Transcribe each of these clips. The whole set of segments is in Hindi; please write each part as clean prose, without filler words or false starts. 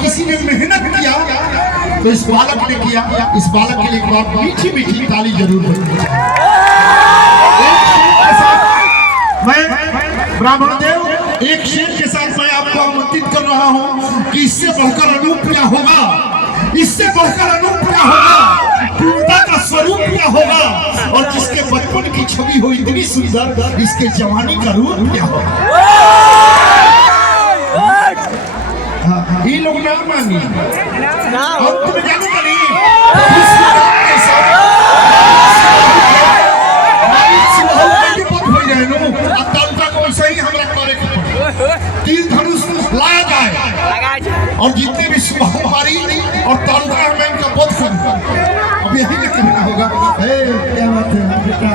किसी ने मेहनत किया तो इस बालक ने किया। इस बालक के लिए एक बार मीठी मीठी ताली जरूर होनी चाहिए। मैं ब्राह्मण देव एक शेर के साथ मैं आपको आमंत्रित कर रहा हूं कि इससे बढ़कर अनूप क्या होगा, इससे बढ़कर अनूप क्या होगा, पूर्णता का स्वरूप क्या होगा, और जिसके बचपन की छवि हो इतनी सुंदर, इसके जवानी का रूप क्या होगा। ये लोग ना मानिए और तुम जानो का नहीं तीर धनुष लाया जाए और जितने भी शुभ हमारी और तालुका में इनका बोध करूंगा। अब यही में कहना होगा क्या बात है बेटा,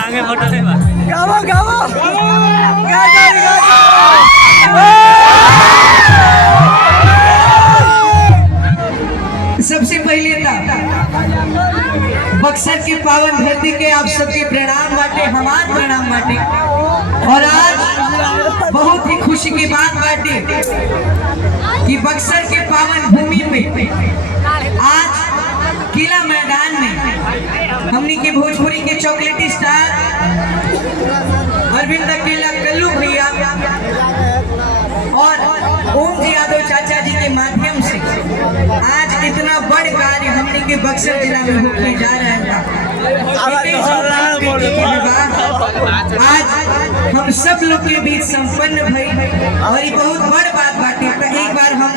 आगे फोटो ले गावो गावो सबसे पहले बक्सर के पावन धरती के आप सबके प्रणाम बाटे, हमार प्रणाम बाटे। और आज बहुत ही खुशी की बात बाटे कि बक्सर के पावन भूमि पे आज किला मैदान में हमनी के भोजपुरी के चॉकलेटी स्टार अरविंद अकेला कल्लू भैया और ओम जी यादव चाचा जी के माध्यम से आज इतना बड़ कार्य हमने के बक्सर जिला में होने जा रहा है। आज हम सब लोग के बीच संपन्न भई और ये बहुत बड़ बात बाटे। तो एक बार हम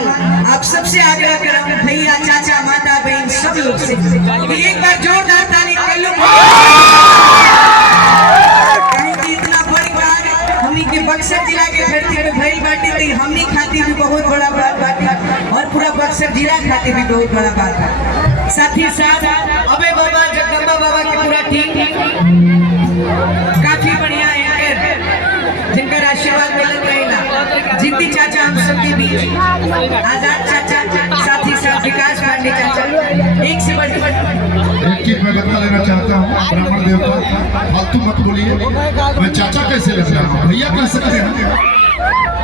आप सबसे आग्रह करब भैया चाचा माता बहन सब लोग से कि एक बार जोरदार ताली कर लो। इतना बड़ी कार्य हमनी के बक्सर जिला के धरती पे भइल बाटे तो हमनी खातिर भी बहुत बड़ा बात बाटे और पूरा बक्सर जिला खातिर भी बहुत बड़ा बात है। साथ ही साथ अबे बाबा जगदम्बा बाबा के पूरा टीम काफी बढ़िया है जिनका आशीर्वाद मिलत रहेगा। जिद्दी चाचा हम सबके बीच, आजाद चाचा, साथ ही साथ विकास पांडे चाचा, एक से बढ़कर एक चीज मैं बता लेना चाहता हूँ ब्राह्मण देव का, फालतू मत बोलिए। मैं चाचा कैसे लग रहा हूँ, भैया कैसे लग रहा हूँ,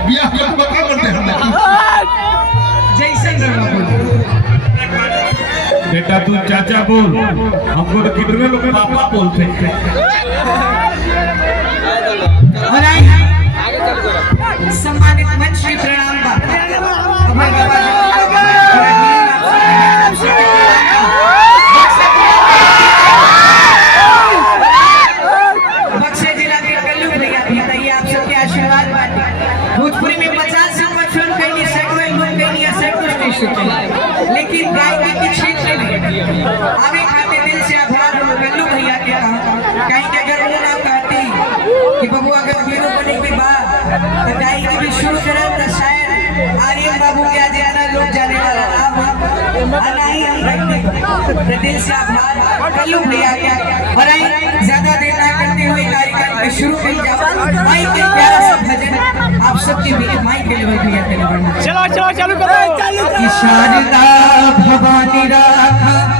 बिया क्या बता करते हैं जैसे बेटा तू चाचा बोल, हमको तो कितने लोग पापा बोलते हैं। सम्मानित मंच श्री प्रणाम बक्सर जिला के कल्लू भैया बताइए आप सबके आशीर्वाद बाटे। भोजपुरी में 50 फिल्म कहीं सैकड़ों, लेकिन गायकी के क्षेत्र में आगे खाते दिल से आभार कल्लू भैया के कहीं के अगर वो ना कहती कि बबू अगर हीरो बने के बाद तो गायकी भी शुरू करें तो शायद आर्यन बाबू के आज ज्यादा लोग जाने वाला नहीं हम रखते। दिल से आभार कल्लू भैया के। और ज्यादा देर ना करते हुए कार्यक्रम में शुरू कर जाओ। माई के प्यारा सा भजन आप सबके बीच माई के लिए भैया के लिए चलो चलो चालू करो। शारदा